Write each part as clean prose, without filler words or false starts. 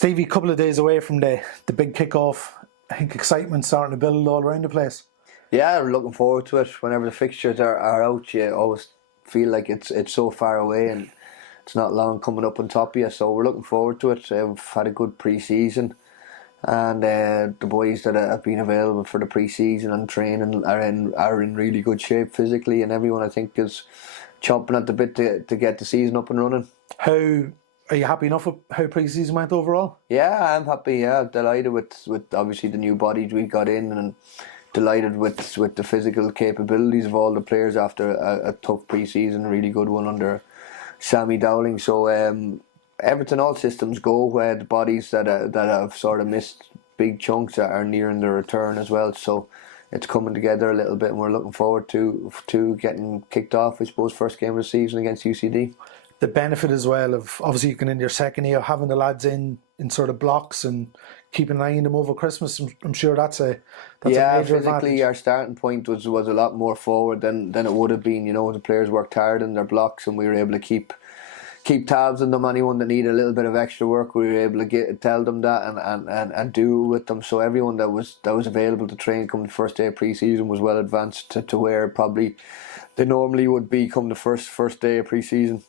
Stevie, a couple of days away from the big kick-off. I think excitement starting to build all around the place. Yeah, we're looking forward to it. Whenever the fixtures are out, you always feel like it's so far away and it's not long coming up on top of you. So we're looking forward to it. We've had a good pre-season, and the boys that have been available for the pre-season and training are in really good shape physically, and everyone I think is chomping at the bit to get the season up and running. Are you happy enough with how pre-season went overall? Yeah, I'm happy. Yeah, delighted with obviously the new bodies we got in, and delighted with the physical capabilities of all the players after a tough pre-season, a really good one under Sammy Dowling. So everything, all systems go. Where the bodies that have sort of missed big chunks are nearing their return as well. So it's coming together a little bit, and we're looking forward to getting kicked off, I suppose, first game of the season against UCD. The benefit as well of obviously you can in your second year having the lads in sort of blocks and keeping an eye on them over Christmas. I'm sure that's a major physically advantage. Our starting point was a lot more forward than it would have been. You know, the players worked hard in their blocks, and we were able to keep tabs on them. Anyone that needed a little bit of extra work, we were able to tell them that and do with them. So everyone that was available to train come the first day of pre-season was well advanced to where probably they normally would be come the first day of pre-season.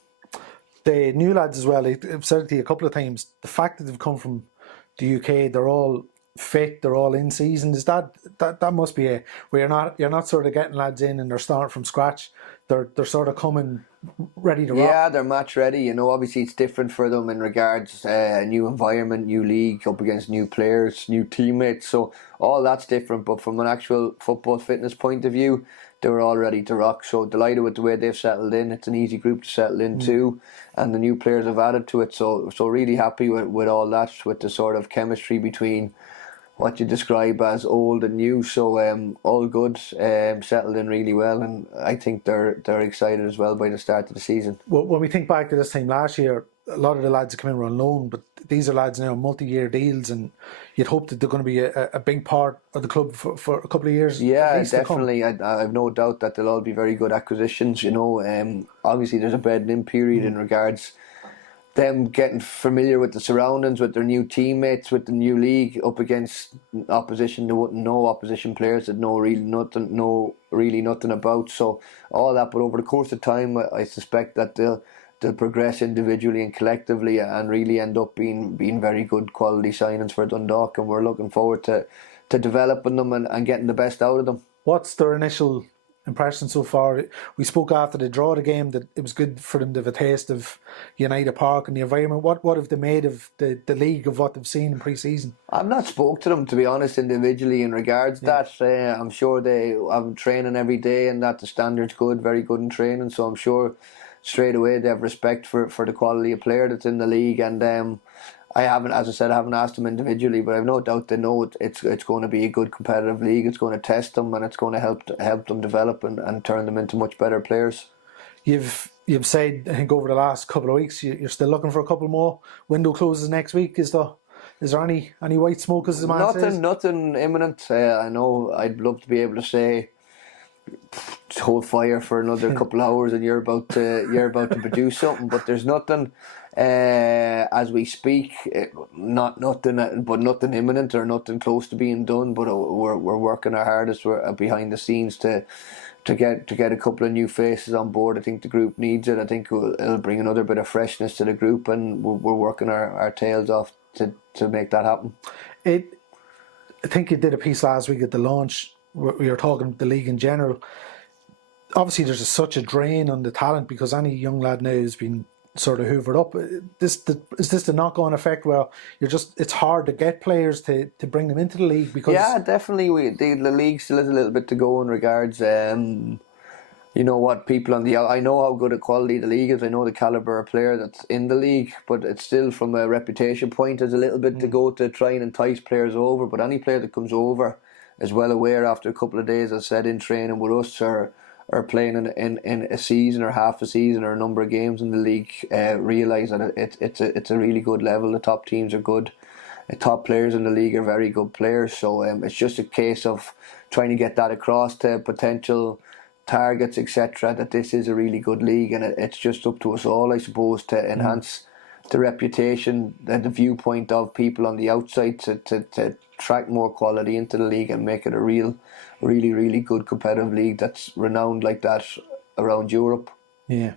The new lads as well, I've said it to you a couple of times, the fact that they've come from the UK, they're all fit, they're all in season, is that must be where you're not sort of getting lads in and they're starting from scratch. They're sort of coming ready to rock. Yeah, they're match ready. You know, obviously it's different for them in regards new environment, new league, up against new players, new teammates. So all that's different. But from an actual football fitness point of view, they were all ready to rock. So delighted with the way they've settled in. It's an easy group to settle into, and the new players have added to it. So really happy with all that, with the sort of chemistry between what you describe as old and new. So all good, settled in really well, and I think they're excited as well by the start of the season. Well, when we think back to this time last year, a lot of the lads have come in on loan, but these are lads now on multi-year deals, and you'd hope that they're going to be a big part of the club for a couple of years. Yeah, definitely. I have no doubt that they'll all be very good acquisitions. You know, obviously there's a bedding-in period in regards them getting familiar with the surroundings, with their new teammates, with the new league, up against opposition they wouldn't know, opposition players that know really nothing about. So all that, but over the course of time, I suspect that they'll progress individually and collectively, and really end up being very good quality signings for Dundalk, and we're looking forward to developing them and getting the best out of them. What's their initial impression so far? We spoke after the draw of the game that it was good for them to have a taste of United Park and the environment. What have they made of the league, of what they've seen in pre-season? I've not spoke to them, to be honest, individually in regards to that. I'm sure they have training every day, and that the standard's good, very good in training. So I'm sure straight away they have respect for the quality of player that's in the league. And I haven't asked them individually, but I've no doubt they know it's going to be a good competitive league. It's going to test them, and it's going to help them develop and turn them into much better players. You've said, I think over the last couple of weeks, you're still looking for a couple more. Window closes next week. Is there any white smoke, as the man says? Nothing imminent. I know I'd love to be able to say hold fire for another couple of hours and you're about to produce something, but there's nothing as we speak. Nothing imminent or nothing close to being done. But we're working our hardest behind the scenes to get a couple of new faces on board. I think the group needs it. I think it'll bring another bit of freshness to the group, and we're working our tails off to make that happen. I think you did a piece last week at the launch. We were talking about the league in general. Obviously, there's such a drain on the talent because any young lad now has been sort of hoovered up. Is this the knock-on effect where it's hard to get players to bring them into the league? Because yeah, definitely. The league still has a little bit to go in regards. You know what, people on I know how good a quality the league is. I know the calibre of player that's in the league, but it's still, from a reputation point, there's a little bit to go to try and entice players over. But any player that comes over is well aware after a couple of days, as said, in training with us or playing in a season or half a season or a number of games in the league, realise that it's a really good level. The top teams are good. The top players in the league are very good players. So it's just a case of trying to get that across to potential targets, etc., that this is a really good league, and it's just up to us all, I suppose, to enhance the reputation and the viewpoint of people on the outside to attract more quality into the league and make it a really good competitive league that's renowned like that around Europe. Yeah.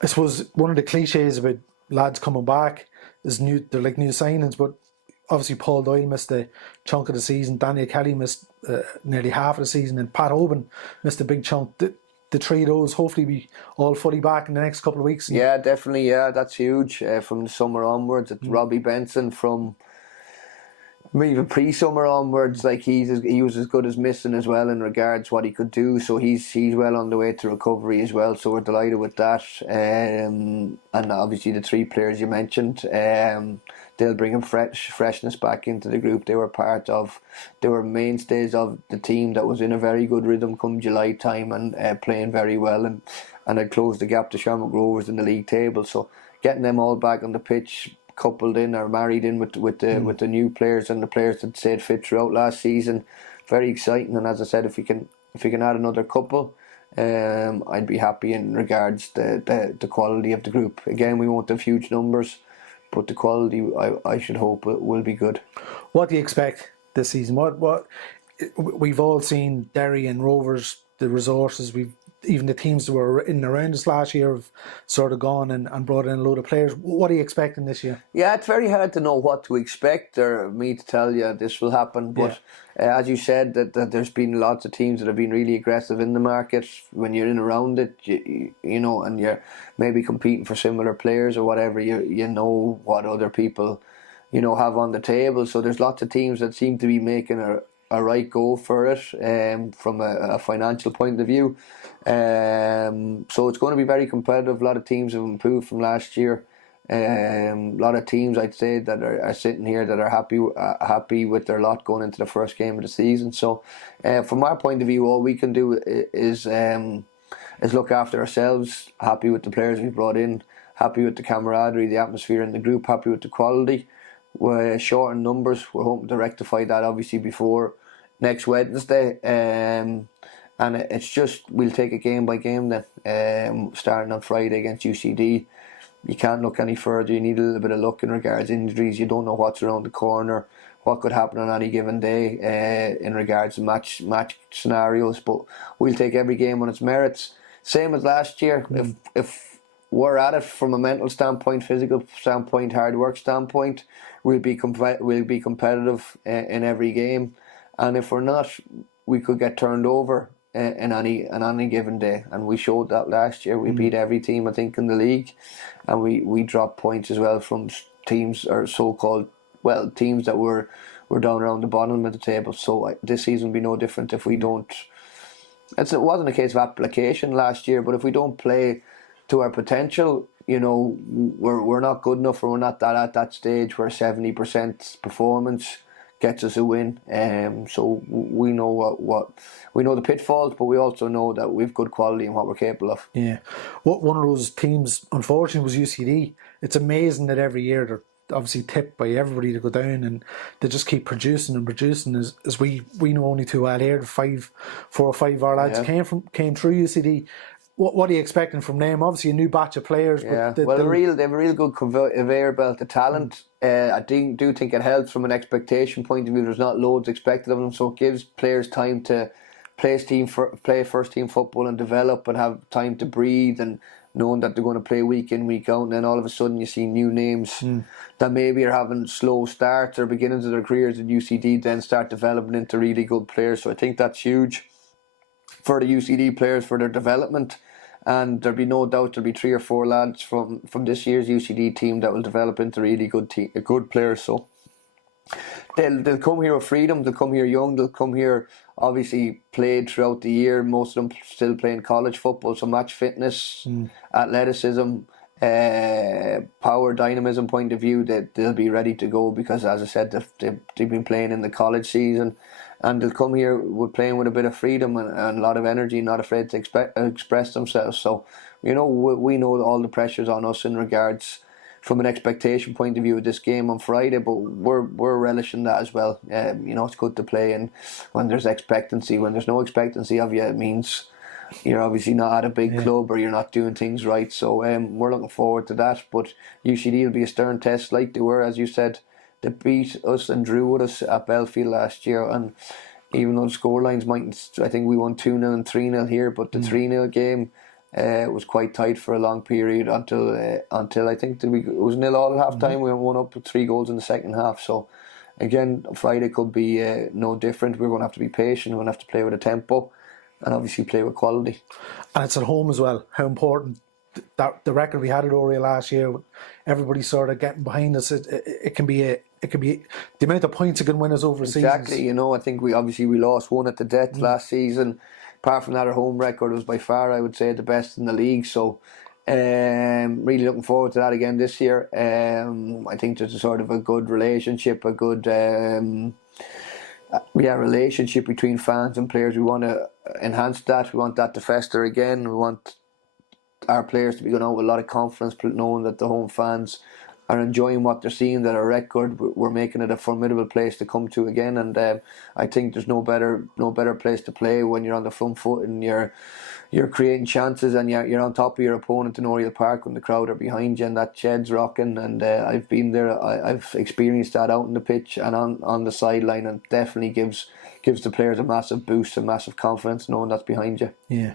I suppose one of the cliches about lads coming back is they're like new signings, but obviously Paul Doyle missed a chunk of the season, Daniel Kelly missed nearly half of the season, and Pat Oban missed a big chunk. The three of those hopefully be all fully back in the next couple of weeks. Yeah, definitely. Yeah, that's huge. From the summer onwards, it's Robbie Benson from even pre-summer onwards. Like he was as good as missing as well in regards what he could do. So he's well on the way to recovery as well. So we're delighted with that. And obviously the three players you mentioned, they'll bring him freshness back into the group. They were mainstays of the team that was in a very good rhythm come July time and playing very well and had closed the gap to Shamrock Rovers in the league table. So getting them all back on the pitch, coupled in or married in with the new players and the players that stayed fit throughout last season, very exciting. And as I said, if we can add another couple, I'd be happy in regards the quality of the group. Again, we won't have huge numbers, but the quality I should hope will be good. What do you expect this season? What we've all seen Derry and Rovers, the resources, even the teams that were in and around us last year have sort of gone and brought in a load of players. What are you expecting this year? Yeah, it's very hard to know what to expect or me to tell you this will happen. But as you said, that there's been lots of teams that have been really aggressive in the market. When you're in around it, you know, and you're maybe competing for similar players or whatever, you know what other people, you know, have on the table. So there's lots of teams that seem to be making a right go for it from a financial point of view. So it's going to be very competitive. A lot of teams have improved from last year. A lot of teams, I'd say, that are sitting here that are happy with their lot going into the first game of the season. So from our point of view, all we can do is look after ourselves, happy with the players we've brought in, happy with the camaraderie, the atmosphere in the group, happy with the quality. We're short in numbers. We're hoping to rectify that obviously before next Wednesday. And it's just, we'll take it game by game then, starting on Friday against UCD. You can't look any further. You need a little bit of luck in regards to injuries. You don't know what's around the corner, what could happen on any given day in regards to match scenarios. But we'll take every game on its merits. Same as last year. If we're at it from a mental standpoint, physical standpoint, hard work standpoint, we'll be competitive in every game. And if we're not, we could get turned over in any given day, and we showed that last year. We beat every team I think in the league, and we dropped points as well from teams or so-called teams that were down around the bottom of the table. So this season will be no different if we don't. It wasn't a case of application last year, but if we don't play to our potential, you know, we're not good enough, or we're not at that stage where 70% performance gets us a win. So we know what we know the pitfalls, but we also know that we've good quality in what we're capable of. Yeah, one of those teams, unfortunately, was UCD. It's amazing that every year they're obviously tipped by everybody to go down, and they just keep producing and producing. As we know only too well here, 4 or 5 of our lads came through UCD. What are you expecting from them? Obviously, a new batch of players. Yeah, they have a real good conveyor belt of talent. I do think it helps from an expectation point of view. There's not loads expected of them, so it gives players time to play first team football and develop, and have time to breathe, and knowing that they're going to play week in, week out. And then all of a sudden you see new names that maybe are having slow starts or beginnings of their careers at UCD, then start developing into really good players. So I think that's huge for the UCD players, for their development. And there'll be no doubt there'll be 3 or 4 lads from this year's UCD team that will develop into really good players. So they'll come here with freedom. They'll come here young. They'll come here obviously played throughout the year. Most of them still playing college football. So match fitness, athleticism, power, dynamism point of view, that they'll be ready to go, because as I said, they've been playing in the college season. And they'll come here playing with a bit of freedom and a lot of energy, not afraid to express themselves. So, you know, we know all the pressures on us in regards from an expectation point of view of this game on Friday, but we're relishing that as well. You know, it's good to play, and when there's expectancy, when there's no expectancy of you, it means you're obviously not at a big club, or you're not doing things right. So we're looking forward to that. But UCD will be a stern test, like they were, as you said. They beat us and drew with us at Belfield last year, and even though the scorelines mightn't, I think we won 2-0 and 3-0 here, but the 3-0 game was quite tight for a long period until I think it was 0-0 at half time. We won up with 3 goals in the second half. So again, Friday could be no different. We're going to have to be patient. We're going to have to play with a tempo, and obviously play with quality. And it's at home as well. How important that the record we had at Oriel last year, everybody sort of getting behind us. It can be the amount of points it can win us over seasons. Exactly. You know, I think we lost one at the death last season. Apart from that, our home record was by far, I would say, the best in the league. So really looking forward to that again this year. I think there's a sort of a good relationship, a good relationship between fans and players. We want to enhance that. We want that to fester again. We want our players to be going out with a lot of confidence, knowing that the home fans are enjoying what they're seeing, that our record, we're making it a formidable place to come to again. And I think there's no better place to play when you're on the front foot and you're creating chances, and you're on top of your opponent in Oriel Park when the crowd are behind you and that shed's rocking. And I've been there, I've experienced that out on the pitch and on the sideline, and definitely gives the players a massive boost and massive confidence knowing that's behind you. Yeah.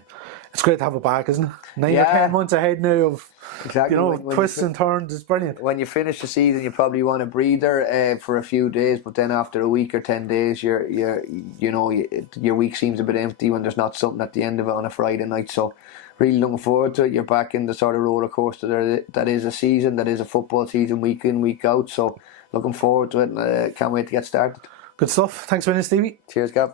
It's great to have it back, isn't it? 9 or 10 months ahead now of twists and turns. It's brilliant. When you finish the season, you probably want a breather for a few days, but then after a week or 10 days, your week seems a bit empty when there's not something at the end of it on a Friday night. So really looking forward to it. You're back in the sort of roller coaster that is a season, that is a football season, week in, week out. So looking forward to it, and can't wait to get started. Good stuff. Thanks for this, Stevie. Cheers, Gav.